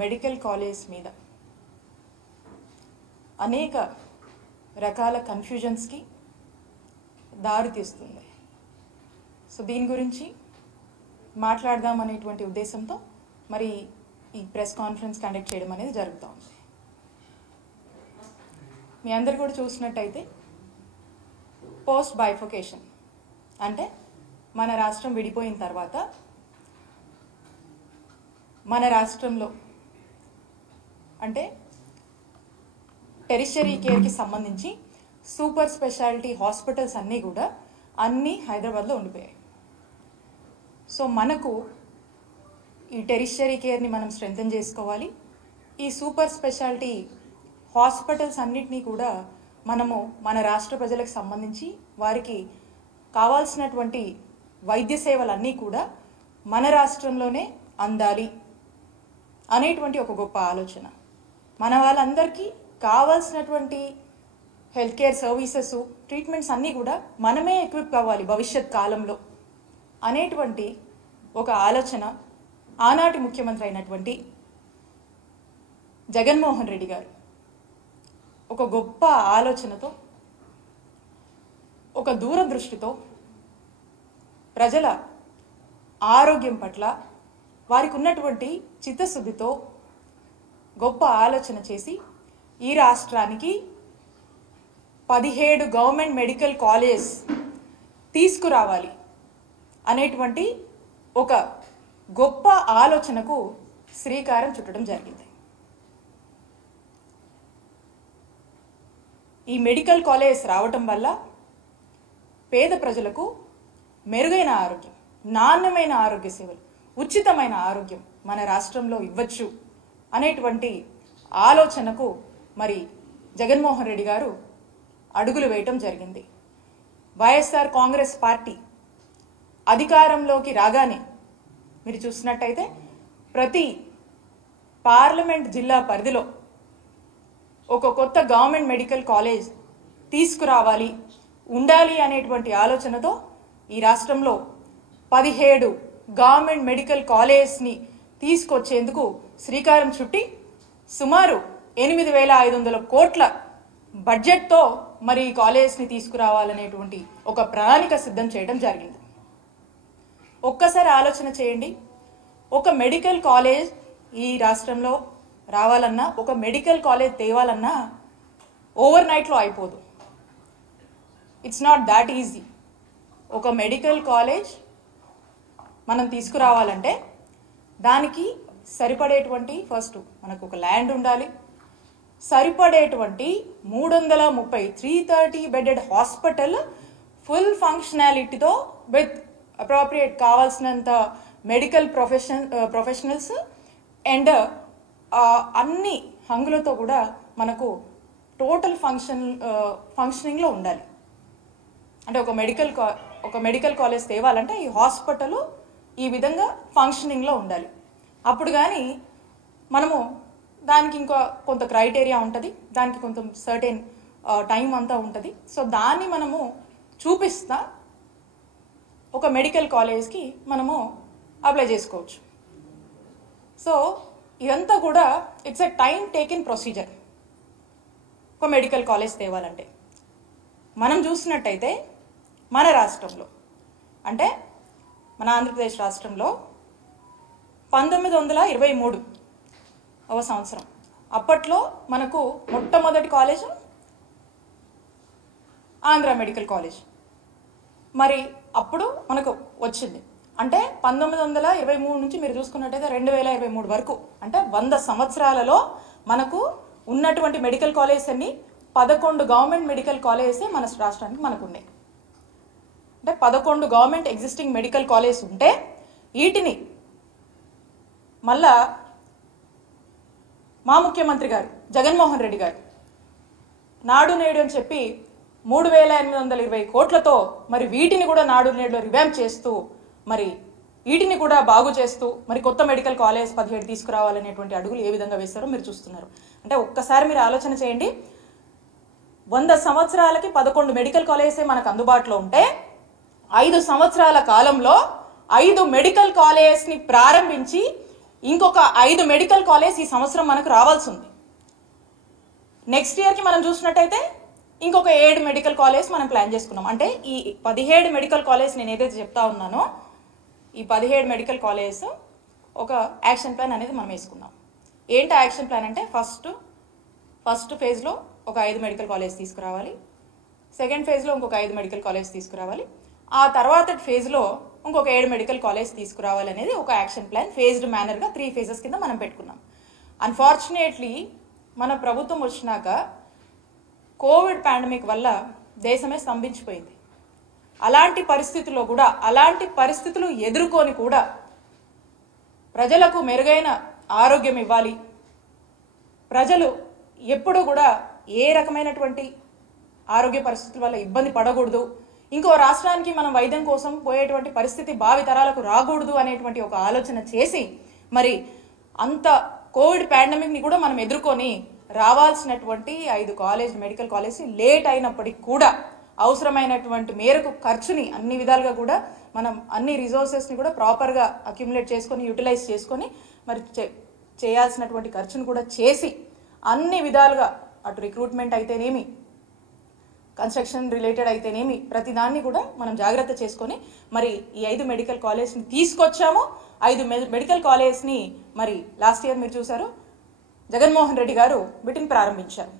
Medical college మీద అనేక రకాల కన్ఫ్యూజన్స్కి దారితీస్తుంది. సో దీని గురించి మాట్లాడదాం అనేటువంటి ఉద్దేశంతో మరి ఈ ప్రెస్ కాన్ఫరెన్స్ కండక్ట్ చేయడం అనేది జరుగుతూ ఉంది. మీ అందరు కూడా చూసినట్టయితే పోస్ట్ బైఫోకేషన్ అంటే మన రాష్ట్రం విడిపోయిన తర్వాత మన రాష్ట్రంలో అంటే టెరిషరీ కేర్కి సంబంధించి సూపర్ స్పెషాలిటీ హాస్పిటల్స్ అన్నీ హైదరాబాద్లో ఉండిపోయాయి. సో మనకు ఈ టెరిషరీ కేర్ని మనం స్ట్రెంథెన్ చేసుకోవాలి. ఈ సూపర్ స్పెషాలిటీ హాస్పిటల్స్ అన్నిటినీ కూడా మనము మన రాష్ట్ర ప్రజలకు సంబంధించి వారికి కావాల్సినటువంటి వైద్య సేవలన్నీ కూడా మన రాష్ట్రంలోనే అందాలి అనేటువంటి ఒక గొప్ప ఆలోచన. మన వాళ్ళందరికీ కావాల్సినటువంటి హెల్త్ కేర్ సర్వీసెస్ ట్రీట్మెంట్స్ అన్నీ కూడా మనమే ఎక్విప్ అవ్వాలి భవిష్యత్ కాలంలో అనేటువంటి ఒక ఆలోచన ఆనాటి ముఖ్యమంత్రి అయినటువంటి జగన్మోహన్ రెడ్డి గారు ఒక గొప్ప ఆలోచనతో ఒక దూరదృష్టితో ప్రజల ఆరోగ్యం పట్ల వారికి ఉన్నటువంటి చిత్తశుద్ధితో గొప్ప ఆలోచన చేసి ఈ రాష్ట్రానికి 17 గవర్నమెంట్ మెడికల్ కాలేజ్ తీసుకురావాలి అనేటువంటి ఒక గొప్ప ఆలోచనకు శ్రీకారం చుట్టడం జరిగింది. ఈ మెడికల్ కాలేజ్ రావటం వల్ల పేద ప్రజలకు మెరుగైన ఆరోగ్యం, నాణ్యమైన ఆరోగ్య సేవలు, ఉచితమైన ఆరోగ్యం మన రాష్ట్రంలో ఇవ్వచ్చు అనేటువంటి ఆలోచనకు మరి జగన్మోహన్ రెడ్డి గారు అడుగులు వేయటం జరిగింది. వైఎస్ఆర్ కాంగ్రెస్ పార్టీ అధికారంలోకి రాగానే మీరు చూసినట్టయితే ప్రతి పార్లమెంట్ జిల్లా పరిధిలో ఒక కొత్త గవర్నమెంట్ మెడికల్ కాలేజ్ తీసుకురావాలి ఉండాలి అనేటువంటి ఆలోచనతో ఈ రాష్ట్రంలో 17 గవర్నమెంట్ మెడికల్ కాలేజ్ని తీసుకొచ్చేందుకు శ్రీకారం చుట్టి సుమారు 8,500 కోట్ల బడ్జెట్తో మరి ఈ కాలేజ్ని తీసుకురావాలనేటువంటి ఒక ప్రణాళిక సిద్ధం చేయడం జరిగింది. ఒక్కసారి ఆలోచన చేయండి, ఒక మెడికల్ కాలేజ్ ఈ రాష్ట్రంలో రావాలన్నా, ఒక మెడికల్ కాలేజ్ తేవాలన్నా ఓవర్ నైట్లో అయిపోదు. It's not that easy. ఒక మెడికల్ కాలేజ్ మనం తీసుకురావాలంటే దానికి సరిపడేటువంటి ఫస్ట్ మనకు ఒక ల్యాండ్ ఉండాలి, సరిపడేటువంటి 330 బెడెడ్ హాస్పిటల్ ఫుల్ ఫంక్షనాలిటీతో విత్ అప్రోప్రియేట్ కావాల్సినంత మెడికల్ ప్రొఫెషనల్స్ అండ్ అన్ని హంగులతో కూడా మనకు టోటల్ ఫంక్షనింగ్లో ఉండాలి. అంటే ఒక మెడికల్ కాలేజ్ తేవాలంటే ఈ హాస్పిటల్ ఈ విధంగా ఫంక్షనింగ్లో ఉండాలి. అప్పుడు కానీ మనము దానికి ఇంకా కొంత క్రైటీరియా ఉంటుంది, దానికి కొంత సర్టెన్ టైం అంతా ఉంటుంది. సో దాన్ని మనము చూపిస్తా ఒక మెడికల్ కాలేజ్కి మనము అప్లై చేసుకోవచ్చు. సో ఇదంతా కూడా it's a time taken procedure. ఒక మెడికల్ కాలేజ్ తేవాలంటే మనం చూసినట్టయితే మన రాష్ట్రంలో అంటే మన ఆంధ్రప్రదేశ్ రాష్ట్రంలో 1923 సంవత్సరం అప్పట్లో మనకు మొట్టమొదటి కాలేజ్ ఆంధ్ర మెడికల్ కాలేజ్ మరి అప్పుడు మనకు వచ్చింది. అంటే 1923 నుంచి మీరు చూసుకున్నట్టయితే 2023 వరకు అంటే 100 సంవత్సరాలలో మనకు ఉన్నటువంటి మెడికల్ కాలేజెస్ అన్ని 11 గవర్నమెంట్ మెడికల్ కాలేజెస్ మన రాష్ట్రానికి మనకు ఉన్నాయి. అంటే 11 గవర్నమెంట్ ఎగ్జిస్టింగ్ మెడికల్ కాలేజ్ ఉంటే వీటిని మళ్ళా మా ముఖ్యమంత్రి గారు జగన్మోహన్ రెడ్డి గారు నాడు నేడు అని చెప్పి 3,820 కోట్లతో మరి వీటిని కూడా నాడు నేడులో రివాంప్ చేస్తూ మరి వీటిని కూడా బాగు చేస్తూ మరి కొత్త మెడికల్ కాలేజ్ 17 తీసుకురావాలనేటువంటి అడుగులు ఏ విధంగా వేస్తారో మీరు చూస్తున్నారు. అంటే ఒక్కసారి మీరు ఆలోచన చేయండి, 100 సంవత్సరాలకి 11 మెడికల్ కాలేజెస్ మనకు అందుబాటులో ఉంటే 5 సంవత్సరాల కాలంలో 5 మెడికల్ కాలేజెస్ని ప్రారంభించి ఇంకొక 5 మెడికల్ కాలేజ్ ఈ సంవత్సరం మనకు రావాల్సి ఉంది. నెక్స్ట్ ఇయర్కి మనం చూసినట్టయితే ఇంకొక 7 మెడికల్ కాలేజ్ మనం ప్లాన్ చేసుకున్నాం. అంటే ఈ 17 మెడికల్ కాలేజ్ నేను ఏదైతే చెప్తా ఉన్నానో ఈ 17 మెడికల్ కాలేజ్ ఒక యాక్షన్ ప్లాన్ అనేది మనం వేసుకున్నాం. ఏంటి యాక్షన్ ప్లాన్ అంటే ఫస్ట్ ఫేజ్లో ఒక 5 మెడికల్ కాలేజ్ తీసుకురావాలి, సెకండ్ ఫేజ్లో ఇంకొక 5 మెడికల్ కాలేజ్ తీసుకురావాలి, ఆ తర్వాత ఫేజ్లో ఇంకొక 7 మెడికల్ కాలేజ్ తీసుకురావాలి అనేది ఒక యాక్షన్ ప్లాన్ ఫేజ్డ్ మేనర్గా 3 ఫేజెస్ కింద మనం పెట్టుకున్నాం. అన్ఫార్చునేట్లీ మన ప్రభుత్వం వచ్చినాక కోవిడ్ పాండమిక్ వల్ల దేశమే స్తంభించిపోయింది. అలాంటి పరిస్థితులు ఎదుర్కొని కూడా ప్రజలకు మెరుగైన ఆరోగ్యం ఇవ్వాలి, ప్రజలు ఎప్పుడు కూడా ఏ రకమైనటువంటి ఆరోగ్య పరిస్థితుల వల్ల ఇబ్బంది పడకూడదు, ఇంకో రాష్ట్రానికి మనం వైద్యం కోసం పోయేటువంటి పరిస్థితి భావి తరాలకు రాకూడదు అనేటువంటి ఒక ఆలోచన చేసి మరి అంత కోవిడ్ పాండమిక్ని కూడా మనం ఎదుర్కొని రావాల్సినటువంటి 5 మెడికల్ కాలేజ్ లేట్ అయినప్పటికీ కూడా అవసరమైనటువంటి మేరకు ఖర్చుని అన్ని విధాలుగా కూడా మనం అన్ని రిసోర్సెస్ని కూడా ప్రాపర్గా అక్యుములేట్ చేసుకొని యూటిలైజ్ చేసుకొని మరి చేయాల్సినటువంటి ఖర్చును కూడా చేసి అన్ని విధాలుగా అటు రిక్రూట్మెంట్ అయితేనేమి కన్స్ట్రక్షన్ రిలేటెడ్ అయితేనేమి ప్రతి దాన్ని కూడా మనం జాగ్రత్త చేసుకొని మరి ఈ 5 మెడికల్ కాలేజ్ని తీసుకొచ్చాము. 5 మెడికల్ కాలేజ్ని మరి లాస్ట్ ఇయర్ మీరు చూసారు జగన్మోహన్ రెడ్డి గారు మీటింగ్ ప్రారంభించారు.